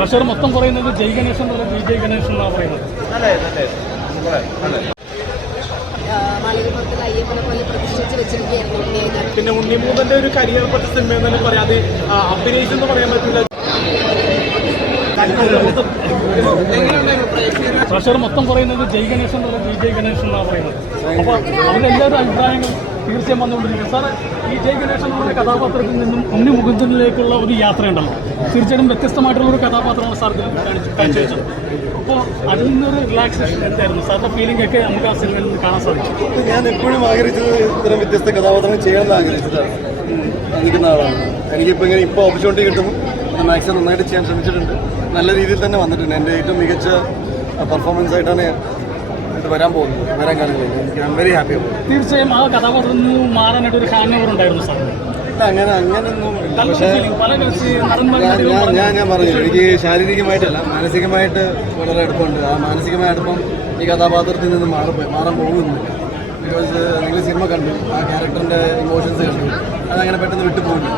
Pressure മൊത്തം പറയുന്നത് ജയ് ഗണേശൻ എന്ന് പറയുന്നത് വിജയ് ഗണേശൻ എന്നാണ് പറയുന്നത്. പിന്നെ ഉണ്ണിമൂതന്റെ ഒരു കരിയർ പറ്റ സിനിമ എന്ന് തന്നെ പറയാം. അത് അഭിനയിച്ചെന്ന് പറയാൻ പറ്റില്ല. പ്രഷർ മൊത്തം പറയുന്നത് ജയ് ഗണേശൻ എന്ന് പറയുന്നത് വിജയ് ഗണേശൻ എന്നാണ് പറയുന്നത്. അപ്പോൾ അവരെല്ലാവരും അഭിപ്രായങ്ങൾ തീർച്ചയായും വന്നുകൊണ്ടിരിക്കും. സാർ ഈ ജയ് ഗണേശൻ എന്ന് പറയുന്ന കഥാപാത്രത്തിൽ നിന്നും ഉണ്ണി മുകുന്ദനിലേക്കുള്ള ഒരു യാത്രയുണ്ടല്ലോ. തീർച്ചയായിട്ടും വ്യത്യസ്തമായിട്ടുള്ള ഒരു കഥാപാത്രമാണ് സാർ കാഴ്ചവെച്ചത്. അപ്പോൾ അതിൽ നിന്നൊരു റിലാക്സേഷൻ എന്തായിരുന്നു? സാറിന്റെ ഫീലിംഗ് ഒക്കെ നമുക്ക് ആ സിനിമയിൽ നിന്ന് കാണാൻ സാധിച്ചു. ഞാൻ എപ്പോഴും ആഗ്രഹിച്ചത് ഇത്തരം വ്യത്യസ്ത കഥാപാത്രങ്ങൾ ചെയ്യണമെന്ന് ആഗ്രഹിച്ചതാണ്. ആഗ്രഹിക്കുന്ന ആളാണ്. എനിക്കിപ്പോൾ ഇങ്ങനെ ഇപ്പോൾ ഓപ്പർച്യൂണിറ്റി കിട്ടുന്നു. മാക്സിമം നന്നായിട്ട് ചെയ്യാൻ ശ്രമിച്ചിട്ടുണ്ട്. നല്ല രീതിയിൽ തന്നെ വന്നിട്ടുണ്ട്. എന്റെ ഏറ്റവും മികച്ച പെർഫോമൻസ് ആയിട്ടാണ് ഇത് വരാൻ പോകുന്നത് വരാൻ കാണുന്നത് വെരി ഹാപ്പി തീർച്ചയായും ആ കഥാപാത്രം മാറാനായിട്ട് ഒരു ഹാങ് ഓവർ ഉണ്ടായിരുന്നു സാർ. അങ്ങനെ അങ്ങനെയൊന്നും ഇല്ല. പക്ഷേ ഞാൻ ഞാൻ പറഞ്ഞു എനിക്ക് ശാരീരികമായിട്ടല്ല മാനസികമായിട്ട് വളരെ അടുപ്പമുണ്ട്. ആ മാനസികമായ അടുപ്പം ഈ കഥാപാത്രത്തിൽ നിന്ന് മാറി മാറാൻ പോകുന്നില്ല ബിക്കോസ് നിങ്ങൾ സിനിമ കണ്ടു ആ ക്യാരക്ടറിന്റെ ഇമോഷൻസ് കണ്ടു. അതങ്ങനെ പെട്ടെന്ന് വിട്ടു പോകുന്നു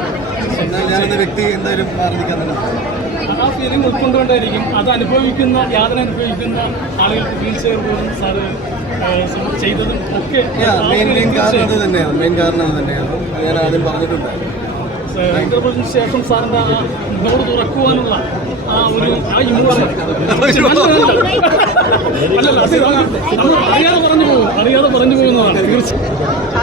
എന്നാൽ ഞാനെന്ന വ്യക്തി എന്തായാലും മാറി നിൽക്കാൻ തന്നെ. ആ ഫീലിംഗ് ഉൾക്കൊണ്ടുകൊണ്ടായിരിക്കും അത് അനുഭവിക്കുന്ന യാതന അനുഭവിക്കുന്ന ആളുകൾക്ക് വീൽ ചെയർ പോലും സാറ് ചെയ്തതും ഒക്കെ മെയിൻ മെയിൻ കാരണം അത് തന്നെയാണ് മെയിൻ കാരണം അത് തന്നെയാണ് ഞാൻ ആദ്യം പറഞ്ഞിട്ടുണ്ട്. ഇന്റർവ്യൂവിന് ശേഷം സാറിന്റെ ആ ഡോർ തുറക്കുവാനുള്ള ആ ഒരു ആ ഇമോഷൻ അല്ലല്ല അത് നമ്മൾ അറിയാതെ പറഞ്ഞു പോകും. അറിയാതെ പറഞ്ഞു പോകുന്നതാണ്. തീർച്ചയായും.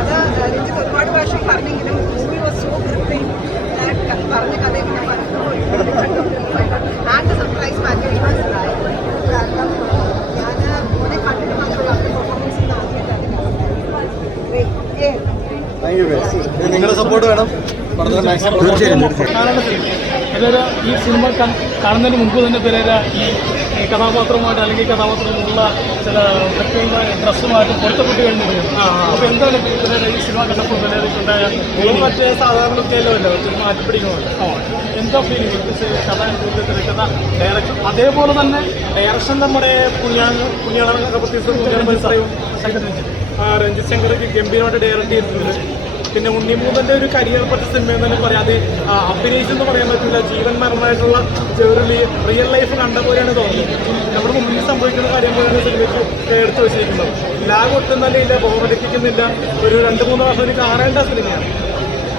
താങ്ക് യു നിങ്ങളുടെ സപ്പോർട്ട് വേണം. പടത്തിന് മാക്സിമം ഈ സിനിമ കാണുന്നതിന് മുമ്പ് തന്നെ പെരേര ഈ കഥാപാത്രമായിട്ട് അല്ലെങ്കിൽ കഥാപാത്രമുള്ള ചില വ്യക്തികളുടെ ഡ്രസ്സുമായിട്ട് പൊരുത്തപ്പെട്ട് കഴിഞ്ഞിരുന്നു അപ്പോൾ എന്താണ് പെരേര ഈ സിനിമ കണ്ടപ്പോൾ പെരേരയ്ക്കുണ്ടായ മറ്റേ സാധാരണ ഒത്തിരി മാറ്റിപ്പിടിക്കണമല്ലോ എന്താ ഫീലിംഗ് കഥ തിരക്കഥ ഡയറക്ഷൻ അതേപോലെ തന്നെ ഡയറക്ഷൻ നമ്മുടെ പുണ്യാങ് പുണ്യാളൊക്കെ പ്രത്യേകിച്ച് പുണ്യാൾ രഞ്ജിത് ശങ്കർക്ക് ഗംഭീരമായിട്ട് ഡയറക്റ്റ് ചെയ്തിട്ടുണ്ട്. പിന്നെ ഉണ്ണിമൂതന്റെ ഒരു കരിയർ പറ്റ സിനിമ എന്ന് തന്നെ പറയാം. അത് പറയാൻ പറ്റില്ല. ജീവൻ മരണമായിട്ടുള്ള ഒരു റിയൽ ലൈഫ് കണ്ട പോലെയാണ് തോന്നുന്നത്. നമ്മുടെ മുന്നിൽ സംഭവിക്കുന്ന കാര്യം പോലെയാണ് സിനിമയ്ക്ക് എടുത്തു വെച്ചിരിക്കുന്നത്. ലാഗ് ഒട്ടും തന്നെ ഇല്ല ബോറടിപ്പിക്കുന്നില്ല ഒരു രണ്ട് മൂന്ന് മാസം ഒരു കാണേണ്ട സിനിമയാണ്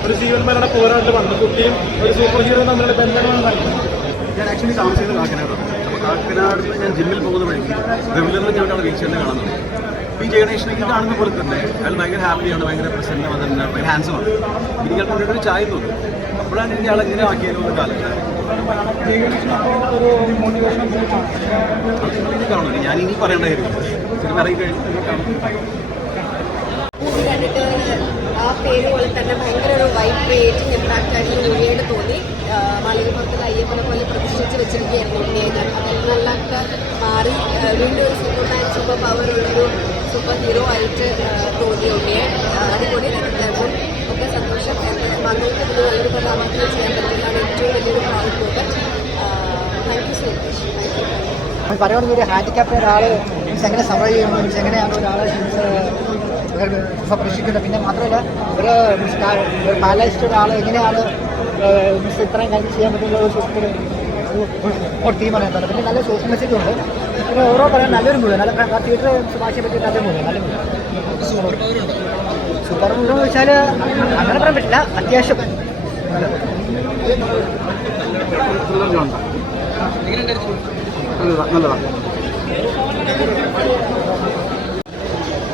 ഒരു ജീവൻ മരണ പോരാട്ടം പണ്ടുകുട്ടിയും ഒരു സൂപ്പർ ഹീറോ തമ്മിലുള്ള ബന്ധമാണ് നൽകുന്നത് ഞാൻ ആക്ച്വലി താമസിക്കുന്നത് കാക്കനാടാണ് അപ്പോൾ ഞാൻ ജിമ്മിൽ പോകുന്ന വഴിക്ക്. റെഗുലർലി ഞാൻ അവിടെ വീഴ്ച കാണുന്നത് അപ്പോൾ ഈ കാണുന്ന പോലെ തന്നെ അയാൾ ഭയങ്കര ഹാപ്പിയാണ് ഭയങ്കര പ്രസന്റ് തന്നെ ഭയങ്കര ഹാൻസമാണ് അയാൾ കൊണ്ടിട്ട് ഒരു ചായ തോന്നും. അപ്പോഴാണ് ഇനി ആൾ എങ്ങനെ ആക്കിയാലും ഒരു കാലം കാണുന്നു ഞാൻ ഇനി പറയേണ്ട കാര്യം സിനിമ ഇറങ്ങി കഴിഞ്ഞ് ആ പേര് തന്നെ ഒരു വൈബ് മാറി വീണ്ടും ഒരു സൂപ്പർ മാൻ സൂപ്പർ പവർ ഉള്ളൊരു സൂപ്പർ ഹീറോ ആയിട്ട് ആ, തോന്നി ഉണ്ണിയെ ആ, അതുപോലെ അപ്പം ഒക്കെ സന്തോഷം മകൾക്ക് ഇത് നല്ലൊരു കഥാപാത്രം ചെയ്യാൻ പറ്റുന്നതാണ് ഏറ്റവും വലിയൊരു moment thank you so much പറയുന്നത് ഒരു ഹാൻഡിക്യാപ്റ്റ് ഒരാൾ മീൻസ് എങ്ങനെ സർവൈവ് ചെയ്യുമ്പോൾ എങ്ങനെയാണ് ഒരാളെ പ്രതീക്ഷിക്കുന്നത് പിന്നെ മാത്രമല്ല ഒരു പാലസ്റ്റ് ഒരാൾ എങ്ങനെയാണ് ഇത്രയും കാര്യം ചെയ്യാൻ പറ്റുന്ന ഒരു സൂപ്പർ ഒരു തീരുമാനം പിന്നെ നല്ല സോഷ്യൽ മെസ്സേജ് ഉണ്ട്. പിന്നെ ഓരോ പറയാൻ നല്ലൊരു മൂവി നല്ല തിയേറ്റർ ഭാഷയെ പറ്റി നല്ല മൂവി നല്ല മൂവി സൂപ്പർ മൂവി എന്ന് വെച്ചാൽ അങ്ങനെ പറയാൻ പറ്റില്ല. അത്യാവശ്യം.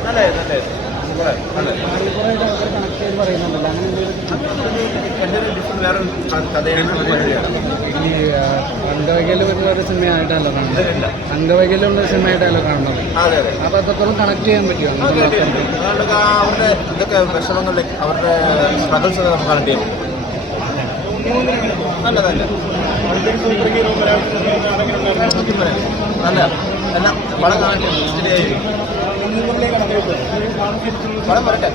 നല്ലതാണ് ഈ അംഗവൈകല്യം വരുന്ന ഒരു സിനിമയായിട്ടല്ല കാണുന്നത്. അംഗവൈകല്യമുള്ള സിനിമയായിട്ടല്ല കാണുന്നത്. അപ്പോൾ അത്രത്തോളം കണക്ട് ചെയ്യാൻ പറ്റുമോ? അവരുടെ ഇതൊക്കെ വിഷമങ്ങളിലേക്ക് അവരുടെ സ്ട്രഗിൾസ് നമുക്ക് കണക്ട് ചെയ്യാൻ നല്ല നല്ല ഹീറോ നല്ല എല്ലാം പടം കാണാൻ ശരിയായി പടം വരട്ടെ